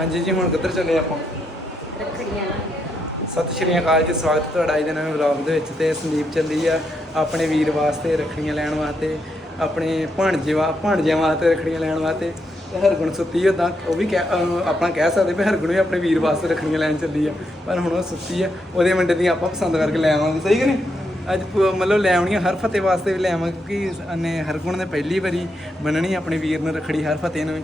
ਹਾਂਜੀ ਜੀ ਹੁਣ ਕਿੱਧਰ ਚੱਲੇ ਆਪਾਂ? ਰੱਖੜੀਆਂ ਸਤਿ ਸ਼੍ਰੀ ਅਕਾਲ ਜੀ ਸਵਾਗਤ ਤੁਹਾਡਾ ਅੱਜ ਦੇ ਨਵੇਂ ਵਲੌਗ ਦੇ ਵਿੱਚ ਤੇ ਸੰਦੀਪ ਚੱਲੀ ਆ ਆਪਣੇ ਵੀਰ ਵਾਸਤੇ ਰੱਖੜੀਆਂ ਲੈਣ ਵਾਸਤੇ ਆਪਣੇ ਭਾਣਜੇ ਵਾ ਭਾਣਜਿਆਂ ਵਾਸਤੇ ਰੱਖੜੀਆਂ ਲੈਣ ਵਾਸਤੇ ਤੇ ਹਰਗੁਣ ਸੁੱਤੀ ਉਦਾਂ ਉਹ ਵੀ ਆਪਣਾ ਕਹਿ ਸਕਦੇ ਵੀ ਹਰਗੁਣ ਵੀ ਆਪਣੇ ਵੀਰ ਵਾਸਤੇ ਰੱਖੜੀਆਂ ਲੈਣ ਚੱਲੀ ਆ ਪਰ ਹੁਣ ਉਹ ਸੁੱਤੀ ਆ ਉਹਦੇ ਮੁੰਡੇ ਦੀਆਂ ਆਪਾਂ ਪਸੰਦ ਕਰਕੇ ਲੈ ਆਵਾਂਗੇ ਸਹੀ ਕਿ ਨਹੀਂ? ਅੱਜ ਮਤਲਬ ਲੈ ਆਉਣੀਆਂ ਹਰ ਫਤਿਹ ਵਾਸਤੇ ਵੀ ਲੈ ਆਵਾਂਗੇ ਕਿਉਂਕਿ ਉਹਨੇ ਹਰਗੁਣ ਨੇ ਪਹਿਲੀ ਵਾਰੀ ਬੰਨਣੀ ਆਪਣੇ ਵੀਰ ਨੂੰ ਰੱਖੜੀ ਹਰ ਫਤਿਹ ਨੂੰ।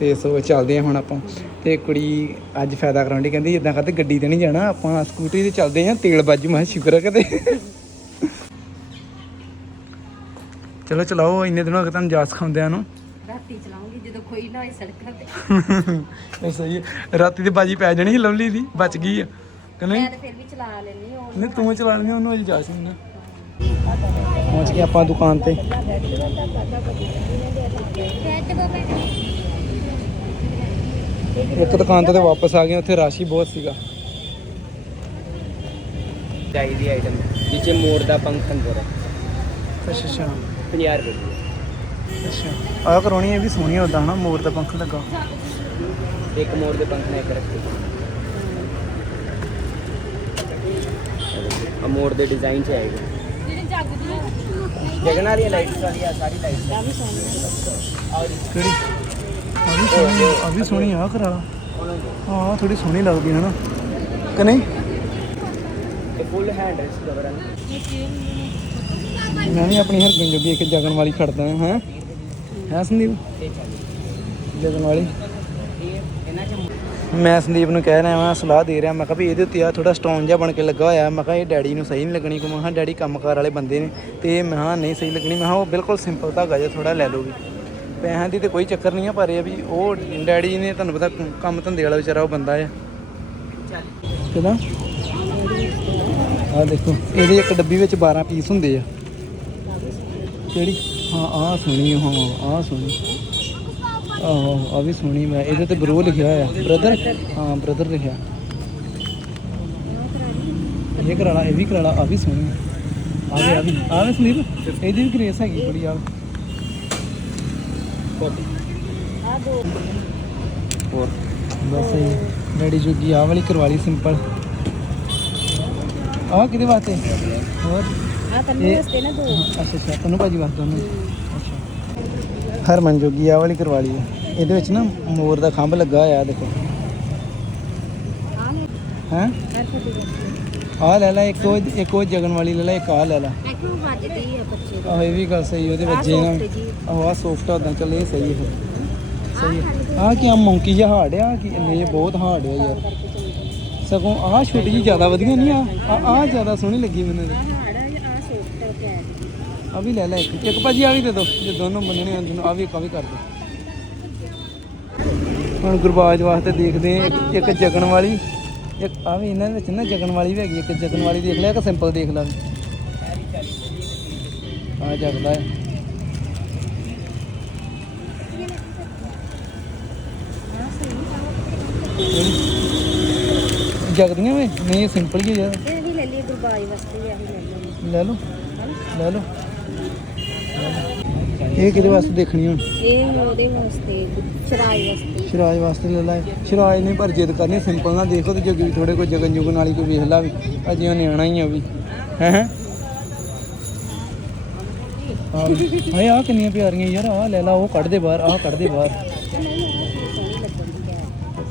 ਤੇ ਸੋ ਚੱਲਦੇ ਆ ਹੁਣ ਆਪਾਂ। ਤੇ ਕੁੜੀ ਅੱਜ ਫਾਇਦਾ ਕਰਾਉਂਦੀ ਕਹਿੰਦੀ ਇਦਾਂ ਕਰਦੇ ਗੱਡੀ ਤੇ ਨਹੀਂ ਜਾਣਾ ਆਪਾਂ ਸਕੂਟਰੀ ਤੇ ਚੱਲਦੇ ਆ ਤੇਲ ਬਾਜੂ ਮੈਂ ਸ਼ੁਕਰ ਹੈ ਕਿਤੇ। ਚਲੋ ਚਲਾਓ ਇੰਨੇ ਦਿਨ ਹੋ ਗਏ ਤੁਹਾਨੂੰ ਜਾਸ ਖਾਉਂਦਿਆਂ ਨੂੰ। ਰਾਤੀ ਚਲਾਉਂਗੀ ਜਦੋਂ ਕੋਈ ਨਾ ਹੋਏ ਸੜਕਾਂ ਤੇ। ਇਹ ਸਹੀ ਹੈ। ਰਾਤੀ ਦੀ ਬਾਜੀ ਪੈ ਜਾਣੀ ਸੀ ਲਵਲੀ ਦੀ ਬਚ ਗਈ ਆ। ਕਿ ਨਹੀਂ? ਮੈਂ ਤਾਂ ਫਿਰ ਵੀ ਚਲਾ ਲੈਣੀ ਉਹ ਨਹੀਂ ਤੂੰ ਚਲਾ ਲਈ ਉਹਨੂੰ ਅਜੇ ਜਾਸ ਨਹੀਂ ਨਾ। ਪਹੁੰਚ ਗਏ ਆਪਾਂ ਦੁਕਾਨ ਤੇ ਇੱਕ ਦੁਕਾਨ ਤੋਂ ਤੇ ਵਾਪਸ ਆ ਗਏ ਉੱਥੇ ਰਾਸ਼ੀ ਬਹੁਤ ਸੀਗਾ। ਚਾਹੀਦੀ ਆਈਟਮ ਜਿੱਚੇ ਮੋਰ ਦਾ ਪੰਖ ਅੰਦਰ ਹੈ। ਅੱਛਾ ਅੱਛਾ। 50 ਰੁਪਏ। ਦੀ। ਅੱਛਾ। ਆਹ ਕਰਾਉਣੀ ਇਹ ਵੀ ਸੋਹਣੀ ਉਦਾਂ ਹਨਾ? ਮੋਰ ਦਾ ਪੰਖ ਲੱਗਾ। ਇੱਕ ਮੋਰ ਦੇ ਪੰਖ ਇੱਕ ਰੱਖੇ। ਆ ਮੋਰ ਦੇ ਡਿਜ਼ਾਈਨ ਚ ਆਏਗਾ। ਜਗਨ ਵਾਲੀ ਲਾਈਟਸ ਵਾਲੀ ਆ ਸਾਰੀ ਲਾਈਟਸ ਕਿਹੜੀ? ਆ ਵੀ ਸੋਹਣੀ ਆ ਵੀ ਸੋਹਣੀ ਆ ਕਰਾ ਹਾਂ ਥੋੜੀ ਸੋਹਣੀ ਲੱਗਦੀ ਹੈ ਨਾ। ਕਿ ਨਹੀਂ? ਫੁੱਲ ਹੈਂਡ ਰੈਸਟ ਕਵਰ ਮੈਂ ਵੀ ਆਪਣੀ ਹਰਗਨ ਜੋਗੀ ਇੱਕ ਜਗਨ ਵਾਲੀ ਖੜਦਾ ਹਾਂ ਹੈ? ਹੈ ਸੰਦੀਪ? ਜਗਨ ਵਾਲੀ। ਮੈਂ ਸੰਦੀਪ ਨੂੰ ਕਹਿ ਰਿਹਾ ਹਾਂ ਸਲਾਹ ਦੇ ਰਿਹਾ ਮੈਂ ਕਿਹਾ ਵੀ ਇਹਦੇ ਉੱਤੇ ਆ ਥੋੜਾ ਸਟੋਨ ਜਿਹਾ ਬਣ ਕੇ ਲੱਗਾ ਹੋਇਆ ਮੈਂ ਕਿਹਾ ਇਹ ਡੈਡੀ ਨੂੰ ਸਹੀ ਨਹੀਂ ਲੱਗਣੀ ਕਿ ਮੈਂ ਕਿਹਾ ਡੈਡੀ ਕੰਮਕਾਰ ਵਾਲੇ ਬੰਦੇ ਨੇ ਤੇ ਮੈਂ ਕਿਹਾ ਨਹੀਂ ਸਹੀ ਲੱਗਣੀ ਮੈਂ ਕਿਹਾ ਉਹ ਬਿਲਕੁਲ ਸਿੰਪਲ ਧਾਗਾ ਜਿਹਾ ਥੋੜਾ ਲੈ ਲਓਗੇ ਪੈਸਿਆਂ ਦੀ ਤੇ ਕੋਈ ਚੱਕਰ ਨਹੀਂ ਆ, ਪਰ ਇਹ ਵੀ ਉਹ ਡੈਡੀ ਜੀ ਨੇ ਤੁਹਾਨੂੰ ਪਤਾ ਕੰਮ ਧੰਦੇ ਵਾਲਾ ਵਿਚਾਰਾ ਉਹ ਬੰਦਾ ਆ। ਕਿਦਾਂ? ਆ ਦੇਖੋ, ਇਹਦੇ ਇੱਕ ਡੱਬੀ ਵਿੱਚ 12 ਪੀਸ ਹੁੰਦੇ ਆ। ਕਿਹੜੀ? ਹਾਂ, ਆਹ ਸੋਹਣੀ ਹਾਂ, ਆਹ ਸੋਹਣੀ। ਆਹੋ ਆ ਵੀ ਸੋਹਣੀ ਮੈਂ ਇਹਦੇ ਤੇ ਬਰੋ ਲਿਖਿਆ ਹੋਇਆ। ਬ੍ਰਦਰ ਹਾਂ ਬ੍ਰਦਰ ਲਿਖਿਆ। ਇਹ ਕਰਾਲਾ ਇਹ ਵੀ ਕਰਾਲਾ ਆ ਵੀ ਸੋਹਣੀ ਆ। ਆ ਵੀ ਆ ਵੀ ਆ ਵੀ ਸੰਦੀਪ ਇਹਦੀ ਵੀ ਗ੍ਰੇਸ ਹੈਗੀ ਬੜੀ ਆ ਹੋਰ ਬਸ ਇਹ। ਡੈਡੀ ਜੋਗੀ ਆ ਵਾਲੀ ਕਰਵਾ ਲਈ ਸਿੰਪਲ ਆ ਕਿਹਦੇ ਵਾਸਤੇ? ਹੋਰ? ਆ ਤੰਨੂ ਇਹ- ਵਾਸਤੇ ਨਾ ਦੋ। ਅੱਛਾ ਅੱਛਾ ਤੈਨੂੰ ਭਾਜੀ ਵਾਸਤੇ ਦੋਨੋਂ ਅੱਛਾ। ਹਰਮਨ ਜੋਗੀ ਆ ਵਾਲੀ ਕਰਵਾ ਲਈ ਇਹਦੇ ਵਿੱਚ ਨਾ ਮੋਰ ਦਾ ਖੰਭ ਲੱਗਾ ਹੋਇਆ ਦੇਖੋ। ਹੈ? ਆ ਲੈ ਲੈ ਇੱਕ ਉਹ ਇੱਕ ਉਹ ਜਗਨ ਵਾਲੀ ਲੈ ਲੈ ਇੱਕ ਆ ਲੈ ਲੈ। ਐਕੂ ਵੱਜਦੀ ਆ ਬੱਚੇ ਦਾ? ਆਹ ਇਹ ਵੀ ਗੱਲ ਸਹੀ ਉਹਦੇ ਆਹ ਵੱਜੇ ਨਾ soft ਜੀ। ਆਹ ਆ ਸੌਫਟ ਉਦਾਂ ਚੱਲ ਇਹ ਸਹੀ ਹੈ ਸਹੀ ਹੈ ਆ ਕੀ ਆ ਮੌਂਕੀ ਜਿਹਾ ਹਾਰਡ ਆ ਕੀ ਨਹੀਂ ਇਹ ਬਹੁਤ ਹਾਰਡ ਆ ਯਾਰ। ਸਗੋਂ ਆਹ ਛੋਟੀ ਜੀ ਜ਼ਿਆਦਾ ਵਧੀਆ ਨਹੀਂ ਆ ਆ ਜ਼ਿਆਦਾ ਸੋਹਣੀ ਲੱਗੀ ਮੈਨੂੰ ਆ ਹਾੜਾ ਆ ਸੋਫਟ ਆ ਵੀ ਲੈ ਲੈ ਇੱਕ। ਇੱਕ ਭਾਜੀ ਆ ਵੀ ਦੇ ਦੋ ਜੇ ਦੋਨੋਂ ਬੰਨਣੇ ਹੁੰਦੇ ਨੇ ਆ ਵੀ ਇੱਕ ਆ ਵੀ ਕਰ ਦੋ। ਹੁਣ ਗੁਰਬਾਜ ਵਾਸਤੇ ਦੇਖਦੇ ਆ ਇੱਕ- ਇੱਕ ਜਗਨ ਵਾਲੀ ਇੱਕ ਆ ਵੀ ਇਹਨਾਂ ਦੇ ਵਿੱਚ ਨਾ ਜਗਨ ਵਾਲੀ ਵੀ ਹੈਗੀ ਇੱਕ ਜਗਨ ਵਾਲੀ ਦੇਖ ਲਿਆ ਕਿ ਸਿੰਪਲ ਦੇਖ ਲਾ। ਆ ਜਗਦਾ ਹੈ। ਜਗਦੀਆਂ ਵੇ? ਨਹੀਂ ਇਹ ਸਿੰਪਲ ਹੀ ਯਾਰ ਇਹ ਵੀ ਲੈ ਲਈ ਗੁਰਬਾਈ ਵਾਸਤੇ ਵੀ ਆਹੀ ਲੈ ਲਈ ਲੈ ਲਓ ਲੈ ਲਓ। ਇਹ ਕਿਹਦੇ ਵਾਸਤੇ ਦੇਖਣੀ ਹੁਣ? ਇਹ ਉਹਦੇ ਵਾਸਤੇ ਸ਼ਰਾਜ ਵਾਸਤੇ। ਲੈ ਲੈ। ਸ਼ਰਾਜ ਨਹੀਂ ਪਰ ਜਿੱਦ ਕਰਨੀ ਸਿੰਪਲ ਨਾ ਦੇਖੋ ਤੇ ਜਗੀ ਥੋੜੇ ਕੋਈ ਜਗਨ ਜੁਗਨ ਵਾਲੀ ਕੋਈ ਵੇਖ ਲਾ ਵੀ ਅਜੇ ਨਿਆਣਾ ਹੀ ਆ ਉਹ ਵੀ। ਹੈ ਹੈ? ਹਾਏ ਆ ਕਿੰਨੀਆਂ ਪਿਆਰੀਆਂ ਯਾਰ ਆ ਲੈ ਲਾ ਉਹ ਕੱਢ ਦੇ ਬਾਹਰ ਆ ਕੱਢ ਦੇ ਬਾਹਰ। ਸੋਹਣੀ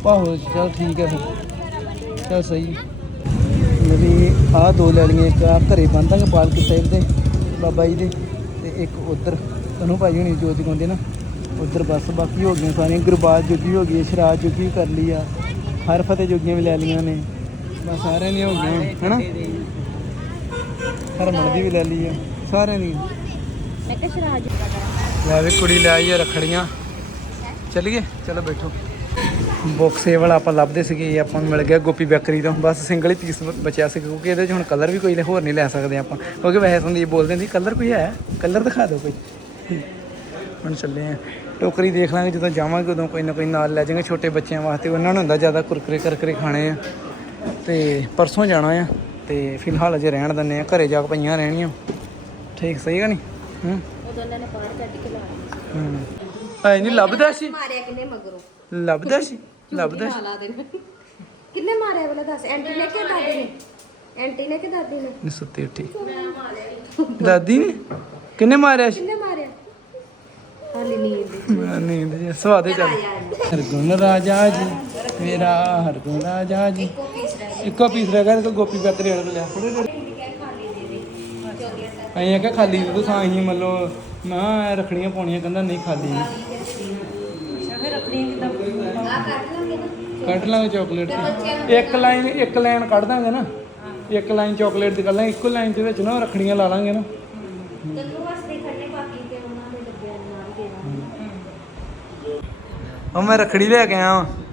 ਆਹੋ ਚਲ ਠੀਕ ਹੈ ਫਿਰ। ਚਲ ਸਹੀ। ਮੇਰੀ ਆ ਦੋ ਲੈ ਲਈਆਂ ਇੱਕ ਆ ਘਰੇ ਬੰਦਾਂਗੇ ਪਾਲਕੀ ਸਾਹਿਬ ਦੇ ਬਾਬਾ ਜੀ ਦੇ ਤੇ ਇੱਕ ਉਧਰ ਤਨੂੰ ਭਾਈ ਹੁਣੀ ਜੋਤ ਜਗਾਉਂਦੇ ਨਾ ਉਧਰ ਬਸ ਬਾਕੀ ਹੋ ਗਈਆਂ ਸਾਰੀਆਂ ਗੁਰਬਾਜ ਜੋਗੀ ਹੋ ਗਈ ਹੈ, ਸ਼ਰਾਜ ਜੋਗੀ ਵੀ ਕਰ ਲਈ ਆ ਹਰ ਫਤਿਹ ਜੋਗੀਆਂ ਵੀ ਲੈ ਲਈਆਂ ਨੇ ਬਸ ਸਾਰਿਆਂ ਦੀਆਂ ਹੋ ਗਈਆਂ ਹੈਨਾ? ਹਰਮਨ ਦੀ ਵੀ ਲੈ ਲਈ ਆ ਸਾਰਿਆਂ ਦੀ ਮੈਂ ਕਿਹਾ ਸ਼ਰਾਜ ਲੈ ਵੀ ਕੁੜੀ ਲੈ ਆਈ ਆ ਰਖੜੀਆਂ। ਚੱਲੀਏ, ਚਲੋ ਬੈਠੋ। ਬਾਕਸ ਇਹ ਵਾਲਾ ਆਪਾਂ ਲੱਭਦੇ ਸੀਗੇ, ਇਹ ਆਪਾਂ ਨੂੰ ਮਿਲ ਗਿਆ ਗੋਪੀ ਬੇਕਰੀ ਤੋਂ। ਬਸ ਸਿੰਗਲ ਹੀ ਪੀਸ ਬਚਿਆ ਸੀ, ਕਿਉਂਕਿ ਇਹਦੇ 'ਚ ਹੁਣ ਕਲਰ ਵੀ ਕੋਈ ਹੋਰ ਨਹੀਂ ਲੈ ਸਕਦੇ ਆਪਾਂ। ਕਿਉਂਕਿ ਵੈਸੇ ਸੰਦੀਪ ਬੋਲਦੇ ਸੀ ਕਲਰ ਕੋਈ ਹੈ? ਕਲਰ ਦਿਖਾ ਦਿਓ ਕੋਈ। ਹੁਣ ਚੱਲੇ ਆ। ਟੋਕਰੀ ਦੇਖ ਲਾਂਗੇ, ਜਦੋਂ ਜਾਵਾਂਗੇ ਉਦੋਂ ਕੋਈ ਨਾ ਕੋਈ ਨਾਲ ਲੈ ਜਾਵਾਂਗੇ ਛੋਟੇ ਬੱਚਿਆਂ ਵਾਸਤੇ। ਉਹਨਾਂ ਨੂੰ ਹੁੰਦਾ ਜ਼ਿਆਦਾ ਕੁਰਕਰੇ ਕਰਕਰੇ ਖਾਣੇ ਆ। ਤੇ ਪਰਸੋਂ ਜਾਣਾ ਆ। ਤੇ ਫਿਲਹਾਲ ਅਜੇ ਰਹਿਣ ਦਿੰਨੇ ਆ। ਘਰੇ ਜਾ ਕੇ ਪਈਆਂ ਰਹਿਣੀਆਂ। ਠੀਕ, ਸਹੀ ਹੈ ਨਹੀਂ? ਹੂੰ। ਉਦੋਂ ਉਹਨਾਂ ਨੇ ਬਾਹਰ ਕੱਢ ਕੇ ਲਾ ਹੂੰ। ਐ ਨਹੀਂ ਲੱਭਦਾ ਸੀ? ਮਾਰਿਆ ਕਿਨੇ ਮਗਰੋਂ? ਲੱਭਦਾ ਸੀ? ਲੱਭਦਾ ਲਾ ਦੇਣਾ ਕਿੰਨੇ ਮਾਰਿਆ ਵਾਲਾ ਦੱਸ? ਐਂਟੀ ਨੇ ਕਿ ਦਾਦੀ ਨੇ? ਐਂਟੀ ਨੇ ਕਿ ਦਾਦੀ ਨੇ? ਨੀ ਸੁੱਤੀ ਉੱਠੀ। ਦਾਦੀ ਨੇ? ਕਿੰਨੇ ਮਾਰਿਆ ਸੀ? ਕਿੰਨੇ ਮਾਰਿਆ? ਹਾਲੀ ਨੀਂਦ ਮੈਂ ਨੀਂਦ ਜੀ ਸਵਾਦੇ ਚੱਲ ਹਰਗੁਣ ਰਾਜਾ ਜੀ ਮੇਰਾ ਹਰਗੁਣ ਰਾਜਾ ਜੀ। ਇੱਕੋ ਪੀਸ ਰਹਿ ਗਿਆ। ਤੇ ਗੋਪੀ ਪੈਕ ਰੇੜ ਲਿਆ ਅਈਆਂ ਕਿ ਖਾਲੀ ਦੇ ਤਾਂ ਹੀ ਮੱਲੋ। ਨਾ ਰਖੜੀਆਂ ਪਾਉਣੀਆਂ, ਕਹਿੰਦਾ ਨਹੀਂ ਖਾਲੀ। ਕੱਢ ਲਾਂਗੇ ਚਾਕਲੇਟ ਦੀ ਇੱਕ ਲਾਈਨ ਇੱਕ ਲਾਈਨ ਕੱਢ ਦਾਂਗੇ ਨਾ। ਇੱਕ ਲਾਈਨ ਚਾਕਲੇਟ ਦੀ ਕਰ ਲਾਂਗੇ ਇੱਕੋ ਲਾਈਨ ਦੇ ਵਿੱਚ ਨਾ ਰਖੜੀਆਂ ਲਾ ਲਾਂਗੇ ਨਾ। ਤੈਨੂੰ ਉਹ ਮੈਂ ਰਖੜੀ ਲੈ ਕੇ ਆਇਆ ਵਾਂ।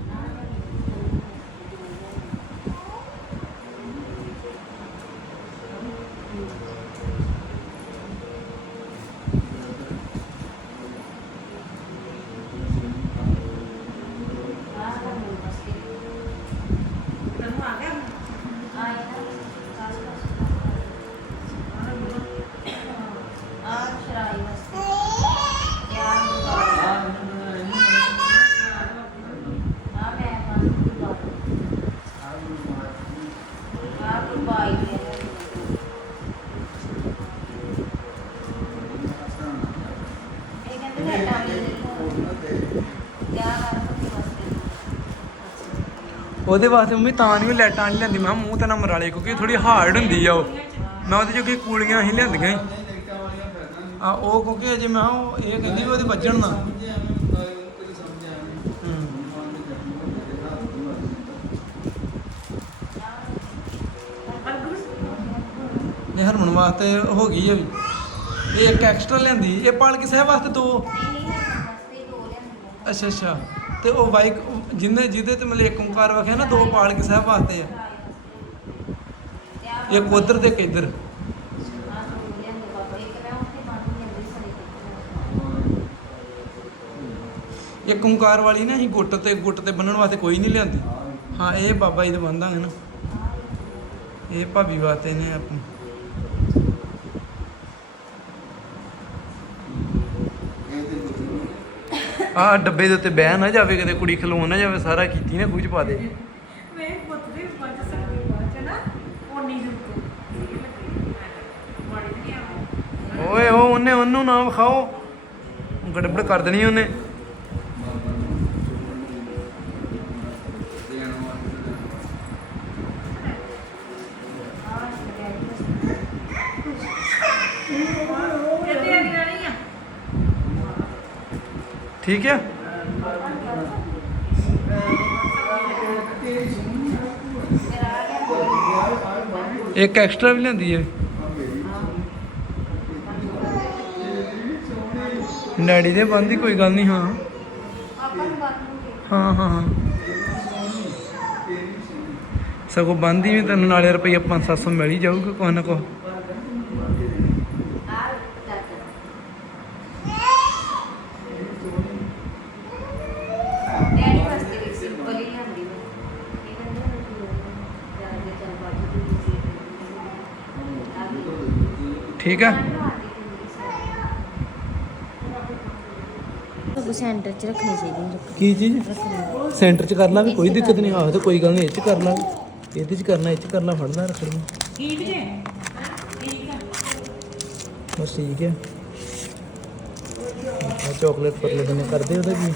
ਉਹਦੇ ਵਾਸਤੇ ਮੰਮੀ ਤਾਂ ਨਹੀਂ ਲਾਈਟਾਂ ਨਹੀਂ ਲੈਂਦੀ। ਮੈਂ ਮੂੰਹ ਤੇ ਨਾ ਮਰਾਲੇ, ਕਿਉਂਕਿ ਥੋੜੀ ਹਾਰਡ ਹੁੰਦੀ ਆ ਉਹ। ਮੈਂ ਉਹਦੇ ਜੋ ਕਿ ਕੂਲੀਆਂ ਹੀ ਲਿਆਂਦੀਆਂ ਸੀ। ਆ, ਉਹ ਕਿਉਂਕਿ ਅਜੇ ਮੈਂ ਉਹ ਇਹ ਕਹਿੰਦੀ ਵੀ ਉਹਦੇ ਵੱਜਣ ਨਾ। ਇਹ ਹਰਮਨ ਵਾਸਤੇ ਹੋ ਗਈ ਆ ਵੀ। ਇਹ ਇੱਕ ਐਕਸਟਰਾ ਲੈਂਦੀ ਇਹ ਪਾਲਕੀ ਸਾਹਿਬ ਵਾਸਤੇ ਦੋ। ਅੱਛਾ ਅੱਛਾ। ਤੇ ਉਹ ਬਾਈਕ ਜਿੰਨੇ ਜਿਹਦੇ ਤੇ ਮਤਲਬ ਇੱਕ ਓਂਕਾਰ ਵਖਿਆ ਨਾ, ਦੋ ਪਾਲਕੀ ਸਾਹਿਬ ਵਾਸਤੇ ਆ। ਇੱਕ ਉਧਰ ਤੇ ਇੱਕ ਇੱਧਰ। ਇੱਕ ਵਾਲੀ ਨਾ, ਅਸੀਂ ਗੁੱਟ ਤੇ ਗੁੱਟ ਤੇ ਬੰਨਣ ਵਾਸਤੇ ਕੋਈ ਨਹੀਂ ਲਿਆਂਦੀ। ਹਾਂ, ਇਹ ਬਾਬਾ ਜੀ ਦੇ ਬੰਦਾਂਗੇ ਨਾ ਇਹ ਭਾਬੀ ਵਾਸਤੇ ਨੇ ਆਪਣੀ ਆ ਡੱਬੇ ਦੇ ਉੱਤੇ ਬਹਿ ਨਾ ਜਾਵੇ ਕਿਤੇ ਕੁੜੀ ਖਲੋਣ ਨਾ ਜਾਵੇ ਸਾਰਾ ਕੀਤੀ ਨਾ ਖੂਜ ਪਾ ਦੇ। ਮੈਂ ਪੁੱਤ ਵੀ ਵੱਜ ਸਕਦੀ ਬਾਅਦ ਚ ਨਾ ਓਏ ਉਹ ਉਹਨੇ ਉਹਨੂੰ ਨਾ ਵਿਖਾਓ। ਗੜਬੜ ਕਰ ਦੇਣੀ ਉਹਨੇ ਇਹ ਤੇਰੀ ਨਹੀਂ ਆ ਠੀਕ ਹੈ ਇੱਕ ਐਕਸਟਰਾ ਵੀ ਲੈਂਦੀ ਹੈ ਡੈਡੀ ਦੇ ਬੰਦੀ ਕੋਈ ਗੱਲ ਨਹੀਂ, ਹਾਂ। ਹਾਂ ਹਾਂ ਸਗੋਂ ਬੰਦੀ ਵੀ ਤੈਨੂੰ ਨਾਲੇ ਰੁਪਈਆ 5-700 ਮਿਲ ਹੀ ਜਾਊਗਾ ਕੋਈ ਨਾ ਕੋਈ ਡੈਡੀ ਵਾਸਤੇ ਵੀ ਸਿੰਪਲ ਹੀ ਲਿਆਂਦੀ ਮੈਂ ਇਹ ਕਹਿੰਦੇ ਜਾ ਕੇ ਚੱਲ ਬਾਜੀ ਦੀ ਸੀ ਆ ਗਈ ਠੀਕ ਆ? ਉਹ ਸੈਂਟਰ 'ਚ ਰੱਖਣੀ ਚਾਹੀਦੀ ਕੀ ਚੀਜ਼? ਸੈਂਟਰ 'ਚ ਕਰ ਲਾ ਵੀ ਕੋਈ ਦਿੱਕਤ ਨਹੀਂ ਆਹ ਤਾਂ ਕੋਈ ਗੱਲ ਨਹੀਂ ਇਹ 'ਚ ਕਰ ਲਾ ਇਹਦੇ 'ਚ ਕਰਨਾ ਇਹ 'ਚ ਕਰਨਾ ਫੜ ਲਾ ਰੱਖੜੀ ਠੀਕ ਜੇ? ਠੀਕ ਆ ਬਸ ਠੀਕ ਹੈ। ਆ ਚਾਕਲੇਟ ਪਰ ਲੱਗਣੇ ਕਰਦੇ ਉਹਦਾ ਕੀ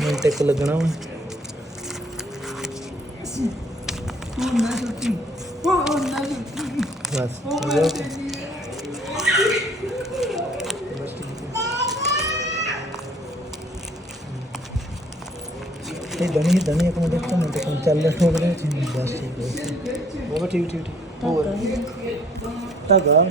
ਮਿੰਟ ਇੱਕ ਲੱਗਣਾ ਵਾ। ਬਸ ਹੋ ਤੇ। ਇਹ ਦਣੀ ਦਣੀ ਇੱਕ ਮਿੰਟ ਇੱਕ ਮਿੰਟ ਕੰਮ ਚੱਲ ਰਿਹਾ ਹੋ ਰਿਹਾ ਬਸ ਠੀਕ ਹੈ ਉਹ ਠੀਕ ਠੀਕ ਠੀਕ। ਹੋਰ? ਧਾਗਾ।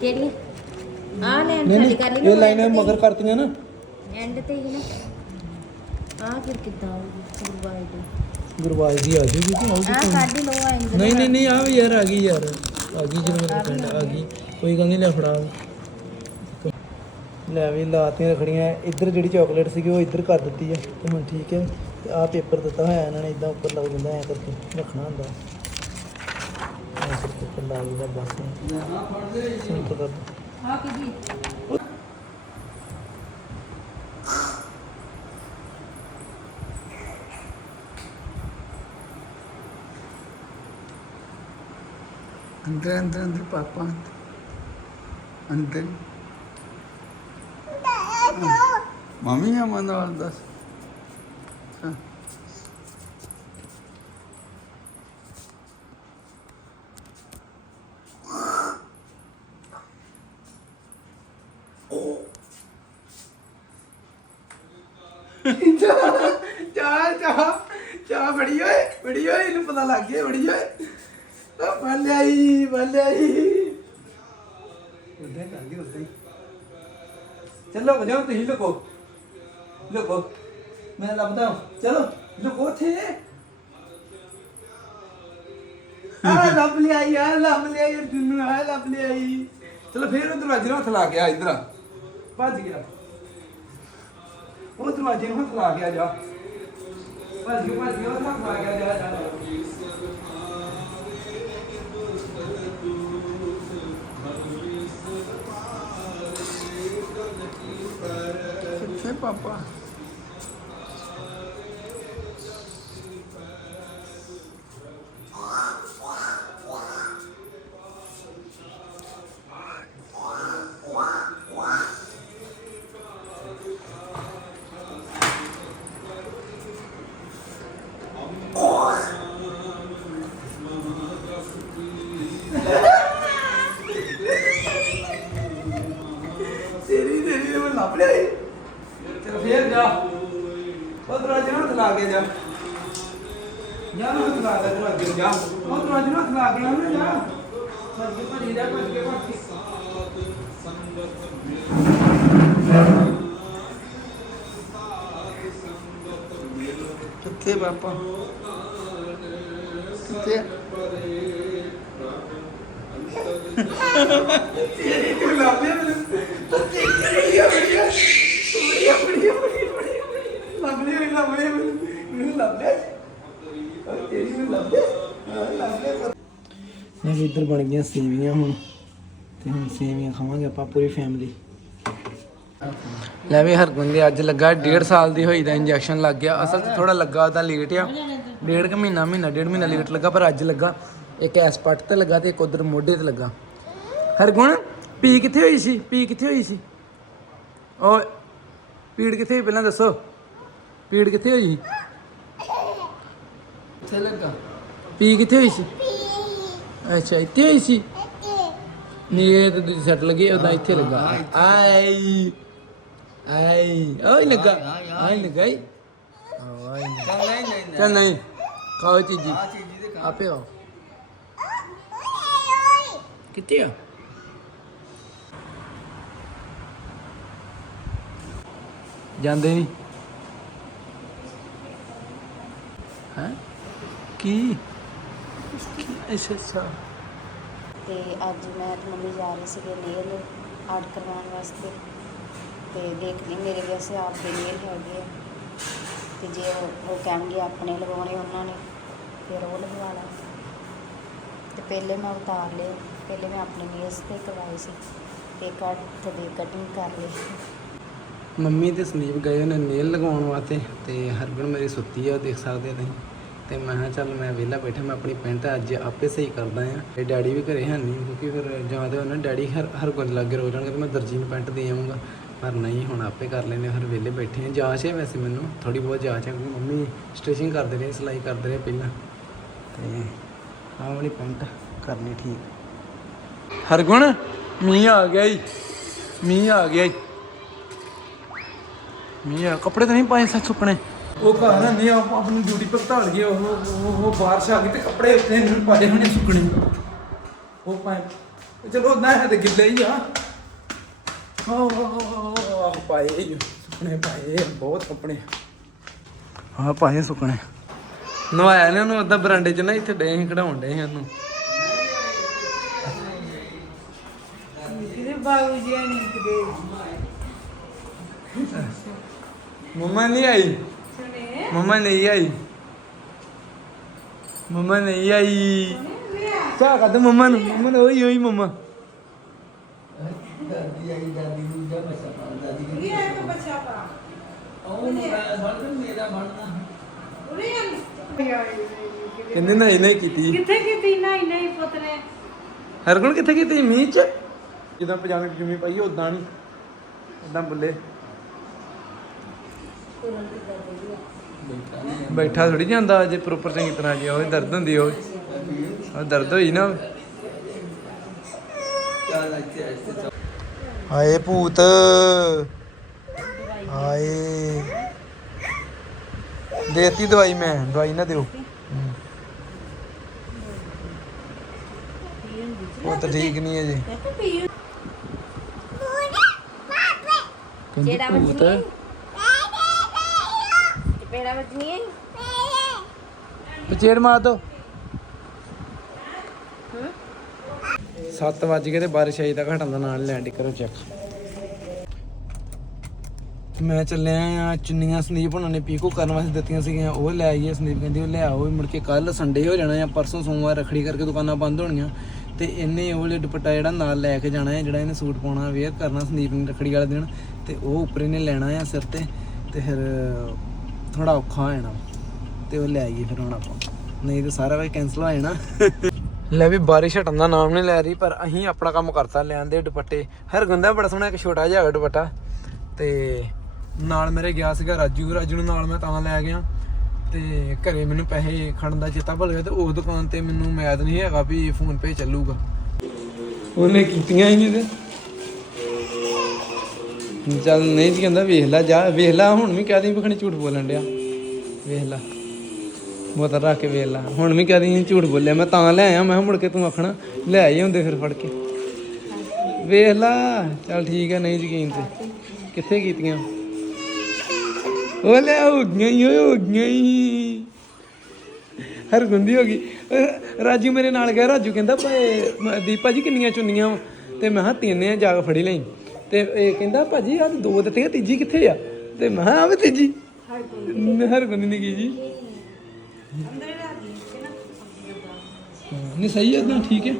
ਕਿਹੜੀ ਆ ਲੈਣ ਨਹੀਂ ਖਾਲੀ ਨਹੀਂ ਕਰ ਲਈ ਇਹ ਲਾਈਨਾਂ ਮਗਰ ਕਰਤੀਆਂ ਨਾ। ਐਂਡ ਤੇ ਹੀ ਨਾ। ਆ ਫਿਰ ਕਿੱਦਾਂ ਆਊਗੀ ਗੁਰਬਾਈ ਦੀ। ਗੁਰਵਾਜ ਦੀ ਆ ਜੂਗੀ ਕਿ ਆਉਗੀ ਆ ਕੱਢ ਲੋ ਆ ਇੰਜ ਨਹੀਂ ਨਹੀਂ ਨਹੀਂ ਆ ਵੀ ਯਾਰ ਆ ਗਈ ਯਾਰ। ਆ ਗਈ ਜਦੋਂ ਮੇਰਾ ਪਿੰਡ ਆ ਗਈ। ਕੋਈ ਗੱਲ ਨਹੀਂ ਲੈ ਫੜਾ। ਲੈ ਵੀ ਲਾਤੀਆਂ ਰਖੜੀਆਂ ਇੱਧਰ ਜਿਹੜੀ ਚਾਕਲੇਟ ਸੀਗੀ ਉਹ ਇੱਧਰ ਕਰ ਦਿੱਤੀ ਹੈ ਤੇ ਹੁਣ ਠੀਕ ਹੈ ਤੇ ਆਹ ਪੇਪਰ ਦਿੱਤਾ ਹੋਇਆ ਇਹਨਾਂ ਨੇ ਇਦਾਂ ਉੱਪਰ ਲੱਗ ਜਾਂਦਾ ਐ ਕਰਕੇ ਰੱਖਣਾ ਹੁੰਦਾ। ਐ ਕਰਕੇ ਉੱਪਰ ਬਸ। ਸਿੰਪਲ ਕਰ। ਆ ਅੰਦਰ ਅੰਦਰ ਅੰਦਰ ਪਾਪਾ। ਅੰਦਰ। ਮੰਮੀ ਆ ਮਨ ਵਾਲ ਦੱਸ। ਚਾਹ ਚਾਹ ਚਾਹ ਬੜੀ ਓਏ ਬੜੀ ਓਏ, ਇਹਨੂੰ ਪਤਾ ਲੱਗ ਗਿਆ ਬੜੀ ਓਏ। ਆ ਬੱਲਿਆਈ ਬੱਲਿਆਈ ਉਦਾਂ ਕਰ ਗਈ ਉਦਾਂ ਚਲੋ ਵਜਾਓ ਤੁਸੀਂ ਲੁਕੋ। ਲੁਕੋ। ਮੈਂ ਲੱਭਦਾ। ਚਲੋ ਲੁਕੋ ਥੇ ਆ ਲੱਭ ਲਿਆਈ ਆ ਲੱਭ ਲਿਆਈ ਦੁਨੂ ਆ ਲੱਭ ਲਿਆਈ। ਚਲੋ ਫੇਰ ਉਹ ਦਰਵਾਜ਼ੇ ਨੂੰ ਹੱਥ ਲਾ ਕੇ ਆ ਇਧਰ ਭੱਜ ਗਿਆ। ਉਹ ਦਰਵਾਜ਼ੇ ਨੂੰ ਹੱਥ ਲਾ ਕੇ ਆ ਜਾ। ਭੱਜ ਗਿਆ ਭੱਜ ਗਿਆ ਉਹ ਹੱਥ ਲਾ ਕੇ ਆ ਜਾ ਜਾ। ਕਿੱਥੇ ਪਾਪਾ ਦਰਵਾਜ਼ੇ ਜਾ। ਜਾ ਨੂੰ ਹੱਥ ਲਾ ਦੇ ਦਰਵਾਜ਼ੇ ਜਾ। ਉਹ ਦਰਵਾਜ਼ੇ ਨੂੰ ਹੱਥ ਲਾ ਕੇ ਨਾ ਜਾ। ਭੱਜ ਕੇ ਭੱਜੀ ਭੱਜ ਕੇ ਭੱਜ ਕੇ। ਕਿੱਥੇ ਪਾਪਾ? ਕਿੱਥੇ ਤੂੰ ਲੱਭ ਮੈਨੂੰ। ਤੇਰੀ ਤੇਰੀ ਆ ਬੜੀਆ ਮੈਨੂੰ, ਲੱਭ ਲਿਆ ਮੈਨੂੰ ਮੈਨੂੰ ਲੱਭ ਲਿਆ ਲੱਭ ਇੱਧਰ ਬਣ ਗਈਆਂ ਸੇਵੀਆਂ ਹੁਣ। ਤੇ ਹੁਣ ਸੇਵੀਆਂ ਖਾਵਾਂਗੇ ਆਪਾਂ ਪੂਰੀ ਫੈਮਿਲੀ ਲੈ ਵੀ ਹਰਗੁਣ ਦੇ ਅੱਜ ਲੱਗਾ 1.5 ਸਾਲ ਦੀ ਹੋਈ ਦਾ ਇੰਜੈਕਸ਼ਨ ਲੱਗ ਗਿਆ। ਅਸਲ 'ਚ ਥੋੜਾ ਲੱਗਾ ਉਹਦਾ ਲੇਟ ਆ। ਡੇਢ ਕੁ ਮਹੀਨਾ ਮਹੀਨਾ, ਡੇਢ ਮਹੀਨਾ ਲੇਟ ਲੱਗਾ, ਪਰ ਅੱਜ ਲੱਗਾ। ਇੱਕ ਐਸ ਪੱਟ ਤੇ ਲੱਗਾ ਤੇ ਇੱਕ ਉਧਰ ਮੋਢੇ ਤੇ ਲੱਗਾ। ਹਰਗੁਣ, ਪੀ ਕਿੱਥੇ ਹੋਈ ਸੀ? ਪੀ ਕਿੱਥੇ ਹੋਈ ਸੀ? ਓਏ, ਪੀੜ ਕਿੱਥੇ ਹੋਈ? ਪਹਿਲਾਂ ਦੱਸੋ। ਪੀੜ ਕਿੱਥੇ ਹੋਈ ਕਿੱਥੇ ਲੱਗਾ। ਪੀ ਕਿੱਥੇ ਹੋਈ ਸੀ? ਅੱਛਾ ਇੱਥੇ ਹੋਈ ਸੀ? ਨਹੀਂ ਇਹ ਤਾਂ ਦੂਜੀ ਸੱਟ ਲੱਗੀ ਉਹਦਾ ਇੱਥੇ ਲੱਗਾ। ਆਈ ਆਈ ਓਏ ਲੱਗਾ। ਆਈ ਲੱਗਾ। ਆਈ ਲੱਗਾ। ਚੱਲ ਨਹੀਂ ਖਾਓ ਚੀਜੀ। ਆਪੇ ਆਓ। ਕਿੱਥੇ ਆ? ਜਾਂਦੇ ਨਹੀਂ। ਹੈ? ਕੀ? ਕੀ ਅੱਛਾ ਅੱਛਾ। ਤੇ ਅੱਜ ਮੈਂ ਤੇ ਮੰਮੀ ਜਾ ਰਹੇ ਸੀਗੇ ਨੇਲ ਆਰਟ ਕਰਵਾਉਣ ਵਾਸਤੇ। ਤੇ ਦੇਖ ਲਈ ਮੇਰੇ ਵੈਸੇ ਆਪ ਦੇ ਨੇਲ ਹੈਗੇ ਆ। ਤੇ ਜੇ ਉਹ ਉਹ ਕਹਿਣਗੇ ਆਪਣੇ ਲਗਾਉਣੇ ਉਹਨਾਂ ਨੇ ਫਿਰ ਉਹ ਲਗਵਾ ਲਾ। ਤੇ ਪਹਿਲੇ ਮੈਂ ਉਤਾਰ ਲਏ ਪਹਿਲੇ ਮੈਂ ਆਪਣੇ ਨੇਲਸ ਤੇ ਕਰਵਾਏ ਸੀ। ਤੇ ਕੱਟ ਦੇ ਕਟਿੰਗ ਕਰ ਲਈ। ਮੰਮੀ ਤੇ ਸੰਦੀਪ ਗਏ ਉਹਨੇ ਨੇਲ ਲਗਾਉਣ ਵਾਸਤੇ ਤੇ ਹਰਗੁਣ ਮੇਰੀ ਸੁੱਤੀ ਆ ਦੇਖ ਸਕਦੇ ਆ ਤੁਸੀਂ। ਤੇ ਮੈਂ ਕਿਹਾ ਚੱਲ ਮੈਂ ਵਿਹਲਾ ਬੈਠਾ, ਮੈਂ ਆਪਣੀ ਪੈਂਟ ਅੱਜ ਆਪੇ ਸਹੀ ਕਰਦਾ ਆ ਤੇ ਡੈਡੀ ਵੀ ਘਰੇ ਹੈ ਨਹੀਂ, ਕਿਉਂਕਿ ਫਿਰ ਜਾਂ ਤੇ ਉਹਨਾਂ ਡੈਡੀ ਹਰ ਹਰਗੁਣ ਦੇ ਲਾਗੇ ਰੋ ਜਾਣਗੇ ਤੇ ਮੈਂ ਦਰਜੀ ਨੂੰ ਪੈਂਟ ਦੇ ਆਉਂਗਾ ਪਰ ਨਹੀਂ, ਹੁਣ ਆਪੇ ਕਰ ਲੈਨੇ ਹਰ ਵਿਹਲੇ ਬੈਠੇ ਆ ਜਾਂਚ ਹੈ ਵੈਸੇ ਮੈਨੂੰ ਥੋੜੀ ਬਹੁਤ ਜਾਂਚ ਹੈ, ਕਿਉਂਕਿ ਮੰਮੀ ਸਟਿਚਿੰਗ ਕਰਦੇ ਰਹੇ, ਸਿਲਾਈ ਕਰਦੇ ਰਹੇ ਪਹਿਲਾਂ। ਤੇ ਆਹ ਵਾਲੀ ਪੈਂਟ ਕਰਨੀ ਠੀਕ। ਹਰਗੁਣ, ਮੀਂਹ ਆ ਗਿਆ ਈ। ਮੀਂਹ ਆ ਗਿਆ ਈ। ਮੀਂਹ ਆ, ਕੱਪੜੇ ਤਾਂ ਨਹੀਂ ਪਾਏ ਸੱਚ ਸੁਪਨੇ ਉਹ ਘਰ ਨਹੀਂ ਆਪ ਆਪਣੀ ਡਿਊਟੀ ਪਰ ਢਾਲ ਗਏ ਉਹ ਉਹ ਉਹ ਬਾਰਿਸ਼ ਆ ਗਈ ਤੇ ਕੱਪੜੇ ਉੱਤੇ ਨਹੀਂ ਪਾਏ ਹੋਣੇ ਸੁੱਕਣੇ। ਉਹ ਪਾਏ ਚਲੋ ਨਾ ਹੈ ਤੇ ਗਿੱਲੇ ਹੀ ਆ। ਆਹ ਪਾਏ ਸੁੱਕਣੇ ਪਾਏ ਬਹੁਤ ਕੱਪੜੇ ਹਾਂ ਪਾਏ ਸੁੱਕਣੇ। ਨਵਾਇਆ ਨੇ ਉਹਨੂੰ ਉਦਾਂ ਬਰਾਂਡੇ 'ਚ ਨਾ ਇੱਥੇ ਡੇ ਖੜਾਉਣ ਡੇ ਸੀ ਉਹਨੂੰ। ਇਹਦੇ ਬਾਬੂ ਜੀ ਨਹੀਂ ਕਿਤੇ। ਮੰਮਾ ਨਹੀਂ ਆਈ? ਮੰਮਾ ਨਹੀਂ ਆਈ। ਮੰਮਾ ਨਹੀਂ ਆਈ। ਲਿਆ ਚਾਹ ਕਰ ਦੇ ਮੰਮਾ ਨੂੰ ਮੰਮਾ ਨੂੰ ਕਹਿੰਦੇ ਨਾ ਇਹਨੇ ਕੀਤੀ। ਕਿੱਥੇ ਕੀਤੀ? ਨਹੀਂ ਨਹੀਂ ਪੁੱਤ ਨੇ। ਹਰਗੁਣ ਕਿੱਥੇ ਕੀਤੀ? ਮੀਂਹ ਚ? ਜਦੋਂ ਪਜਾਮੇ ਪਜੂਮੀ ਪਾਈ ਉਦਾਂ ਨਹੀਂ ਉਦਾਂ ਬੁੱਲੇ। ਬੈਠਾ ਥੋੜੀ ਜਾਂਦਾ ਜੇ ਪ੍ਰੋਪਰ ਚੰਗੀ ਤਰ੍ਹਾਂ ਜੇ ਉਹ ਦਰਦ ਹੁੰਦੀ ਉਹ। ਉਹ ਦਰਦ ਹੋਈ ਨਾ। ਹਾਏ ਭੂਤ। ਹਾਏ। ਦੇਤੀ ਦਵਾਈ ਮੈਂ ਦਵਾਈ ਨਾ ਦਿਓ। ਉਹ ਤਾਂ ਠੀਕ ਨਹੀਂ ਹੈ ਜੀ। ਜਿਹੜਾ ਭੂਤ ਚਪੇੜਾ ਵੱਜਣੀ ਹੈ? ਪਚੇੜ ਮਾਰ ਦੋ। 7 ਵਜ ਗਏ ਤੇ ਬਾਰਿਸ਼ ਆਈ ਤਾਂ ਘਟਣ ਦਾ ਨਾਲ ਲੈਂਡ ਕਰੋ ਚੈੱਕ ਮੈਂ ਚੱਲਿਆ ਆ ਚੁੰਨੀਆਂ ਸੰਦੀਪ ਉਹਨਾਂ ਨੇ ਪੀਕੋ ਕਰਨ ਵਾਸਤੇ ਦਿੱਤੀਆਂ ਸੀਗੀਆਂ ਉਹ ਲੈ ਆਈਏ। ਸੰਦੀਪ ਕਹਿੰਦੀ ਉਹ ਲਿਆਓ ਮੁੜ ਕੇ ਕੱਲ ਸੰਡੇ ਹੋ ਜਾਣਾ ਆ ਪਰਸੋਂ ਸੋਮਵਾਰ ਰਖੜੀ ਕਰਕੇ ਦੁਕਾਨਾਂ ਬੰਦ ਹੋਣੀਆਂ। ਤੇ ਇਹਨੇ ਉਹ ਵਾਲੇ ਦੁਪੱਟਾ ਜਿਹੜਾ ਨਾਲ ਲੈ ਕੇ ਜਾਣਾ ਹੈ ਜਿਹੜਾ ਇਹਨੇ ਸੂਟ ਪਾਉਣਾ ਵੇਅਰ ਕਰਨਾ ਸੰਦੀਪ ਨੇ ਰਖੜੀ ਵਾਲੇ ਦਿਨ। ਤੇ ਉਹ ਉੱਪਰ ਇਹਨੇ ਲੈਣਾ ਆ ਸਿਰ ਤੇ ਤੇ ਫਿਰ ਥੋੜਾ ਔਖਾ ਹੋ ਜਾਣਾ ਤੇ ਉਹ ਲੈ ਆਈਏ ਫਿਰ ਹੁਣ ਆਪਾਂ। ਨਹੀਂ ਤੇ ਸਾਰਾ ਕੁਝ ਕੈਨਸਲ ਹੋ ਜਾਣਾ। ਲੈ ਵੀ ਬਾਰਿਸ਼ ਹਟਣ ਦਾ ਨਾਮ ਨਹੀਂ ਲੈ ਰਹੀ ਪਰ ਅਸੀਂ ਆਪਣਾ ਕੰਮ ਕਰਤਾ ਲਿਆਂਦੇ ਦੁਪੱਟੇ। ਹਰ ਗੰਦਾ ਬੜਾ ਸੋਹਣਾ ਇੱਕ ਛੋਟਾ ਜਿਹਾ ਹੈਗਾ ਦੁਪੱਟਾ। ਤੇ ਨਾਲ ਮੇਰੇ ਗਿਆ ਸੀਗਾ ਰਾਜੂ ਰਾਜੂ ਨੂੰ ਨਾਲ ਮੈਂ ਤਾਂ ਲੈ ਗਿਆ। ਤੇ ਘਰੇ ਮੈਨੂੰ ਪੈਸੇ ਖੜਨ ਦਾ ਚੇਤਾ ਭੁੱਲ ਗਿਆ ਤੇ ਉਸ ਦੁਕਾਨ ਤੇ ਮੈਨੂੰ ਮੈਦ ਨਹੀਂ ਹੈਗਾ ਵੀ ਫੋਨ ਪੇ ਚੱਲੂਗਾ। ਉਹਨੇ ਕੀਤੀਆਂ ਹੀ ਨਹੀਂ ਤੇ। ਚੱਲ ਨਹੀਂ ਜੀ ਕਹਿੰਦਾ ਵੇਖ ਲੈ ਜਾ, ਵੇਖ ਲੈ, ਹੁਣ ਵੀ ਕਹਦੀ ਵੀ ਖਣੀ ਝੂਠ ਬੋਲਣ ਡਿਆ। ਵੇਖ ਲੈ। ਬੋਤਲ ਰੱਖ ਕੇ ਵੇਖ ਲੈ। ਹੁਣ ਵੀ ਕਹਿ ਕਹਦੀ ਝੂਠ ਬੋਲਿਆ। ਮੈਂ ਤਾਂ ਲੈ ਆਇਆ, ਮੈਂ ਕਿਹਾ ਮੁੜ ਕੇ ਤੂੰ ਆਖਣਾ, ਲੈ ਆਈ ਹੁੰਦੇ ਫਿਰ ਫੜ ਕੇ। ਵੇਖ ਲੈ, ਚੱਲ ਠੀਕ ਹੈ ਨਹੀਂ ਯਕੀਨ ਤੇ। ਕਿੱਥੇ ਕੀਤੀਆਂ? ਉਹ ਲੈ, ਹੋ ਗਈਆਂ ਹੋ ਗਈਆਂ ਹਰ ਗੁੰਦੀ ਹੋ ਗਈ। ਰਾਜੂ ਮੇਰੇ ਨਾਲ ਗਿਆ। ਰਾਜੂ ਕਹਿੰਦਾ, ਭਾਈ ਦੀਪਾ ਜੀ ਕਿੰਨੀਆਂ ਚੁੰਨੀਆਂ ਤੇ ਮੈਂ ਕਿਹਾ, ਤਿੰਨ ਆ, ਜਾ ਕੇ ਫੜੀ ਲਈ। ਤੇ ਇਹ ਕਹਿੰਦਾ, ਭਾਜੀ ਆ ਦੋ ਦਿੱਤੀਆਂ ਤੀਜੀ ਕਿੱਥੇ ਆ? ਤੇ ਮੈਂ ਕਿਹਾ ਆ ਵੀ ਤੀਜੀ। ਹਰ ਗੁੰਦੀ ਨੇ ਕੀ ਜੀ। ਨਹੀਂ, ਸਹੀ ਹੈ ਇਦਾਂ ਠੀਕ ਹੈ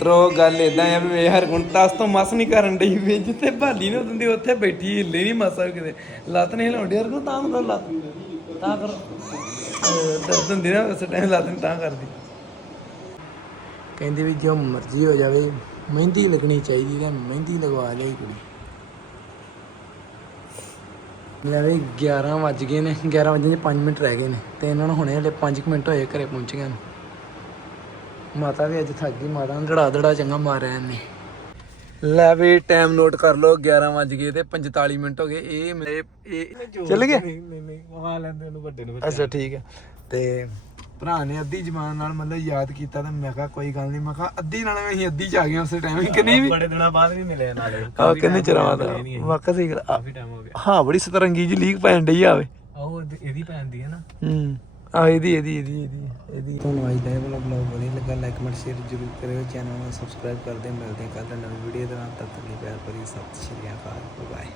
ਤਰੋ ਗੱਲ ਇਦਾਂ ਆ ਵੀ ਹਰ ਗੁਣ ਤਸ ਤੋਂ ਮਸ ਨਹੀਂ ਕਰਨ ਡਈ ਵੀ ਜਿੱਥੇ ਭਾਲੀ ਨਾ ਹੁੰਦੀ ਉੱਥੇ ਬੈਠੀ ਹਿੱਲੇ ਨਹੀਂ ਮਾਸਾ ਵੀ ਕਿਤੇ। ਲੱਤ ਨਹੀਂ ਹਿਲਾਉਂਦੀ ਹਰ ਗੁਣ ਤਾਂ ਕਰੋ ਲੱਤ। ਤਾਂ ਕਰੋ। ਅਹ ਦਰਦ ਹੁੰਦੀ ਨਾ, ਉਸ ਟਾਈਮ ਲੱਤ ਨਹੀਂ ਤਾਂ ਕਰਦੀ। ਕਹਿੰਦੀ ਵੀ ਜੋ ਮਰਜ਼ੀ ਹੋ ਜਾਵੇ। ਮਹਿੰਦੀ ਲੱਗਣੀ ਚਾਹੀਦੀ ਤਾਂ ਮਹਿੰਦੀ ਲਗਵਾ ਲਈ ਕੁੜੀ। ਲੈ ਵੀ 11 ਵੱਜ ਗਏ ਨੇ 11 ਵਜੇ ਦੇ 5 ਮਿੰਟ ਰਹਿ ਗਏ ਨੇ ਤੇ ਇਹਨਾਂ ਨੂੰ ਹੁਣੇ ਹਲੇ 5 ਮਿੰਟ ਹੋਏ ਘਰੇ ਪਹੁੰਚ ਗਏ ਨੇ। ਮਾਤਾ ਵੀ ਅੱਜ ਥੱਕ ਗਈ ਮਾਤਾ ਨੂੰ ਧੜਾ ਧੜਾ ਚੰਗਾ ਮਾਰਿਆ ਇਹਨੇ। ਲੈ ਵੀ ਟਾਈਮ ਨੋਟ ਕਰ ਲਓ 11 ਵੱਜ ਗਏ ਤੇ 45 ਮਿੰਟ ਹੋ ਗਏ ਇਹ ਮੇਰੇ ਇਹ ਚੱਲ ਗਏ? ਨਹੀਂ ਨਹੀਂ ਵਹਾ ਲੈਂਦੇ ਉਹਨੂੰ ਵੱਡੇ ਨੂੰ ਅੱਛਾ ਠੀਕ ਹੈ। ਤੇ ਭਰਾ ਨੇ ਅੱਧੀ ਜ਼ਬਾਨ ਨਾਲ ਮਤਲਬ ਯਾਦ ਕੀਤਾ ਤੇ ਮੈਂ ਕਿਹਾ ਕੋਈ ਗੱਲ ਨਹੀਂ ਮੈਂ ਕਿਹਾ ਅੱਧੀ ਨਾਲ ਅਸੀਂ ਅੱਧੀ ਚ ਆ ਗਏ ਉਸੇ ਟਾਈਮ ਕਿ ਨਹੀਂ ਵੀ? ਬੜੇ ਦਿਨਾਂ ਬਾਅਦ ਵੀ ਮਿਲੇ ਨਾਲੇ। ਆ ਕਿੰਨੇ ਚਿਰ ਬਾਅਦ ਵਾਕਈ ਸਹੀ ਗੱਲ ਕਾਫੀ ਟਾਈਮ ਹੋ ਗਿਆ। ਹਾਂ ਬੜੀ ਸਤਰੰਗੀ ਜੀ ਲੀਕ ਪੈਣ ਡਈ ਆਵੇ ਆਹੋ ਇਹਦੀ- ਭੈਣ ਦੀ ਹੈ ਨਾ। ਹੂੰ। ਆ ਇਹਦੀ ਇਹਦੀ ਇਹਦੀ ਇਹਦੀ ਇਹਦੀ। ਤੁਹਾਨੂੰ ਅੱਜ ਦਾ ਇਹ ਵਾਲਾ ਬਲੌਗ ਵਧੀਆ ਲੱਗਾ ਲਾਈਕ ਕਮੈਂਟ ਸ਼ੇਅਰ ਜ਼ਰੂਰ ਕਰਿਓ। ਚੈਨਲ ਨੂੰ ਸਬਸਕ੍ਰਾਈਬ ਕਰਦੇ ਮਿਲਦੇ ਹਾਂ ਕੱਲ੍ਹ ਨਵੀਂ ਵੀਡੀਓ ਦੇ ਨਾਲ। ਤਦ ਤੱਕ ਲਈ ਪਿਆਰ ਭਰੀ ਸਤਿ ਸ਼੍ਰੀ ਅਕਾਲ। ਬਾਏ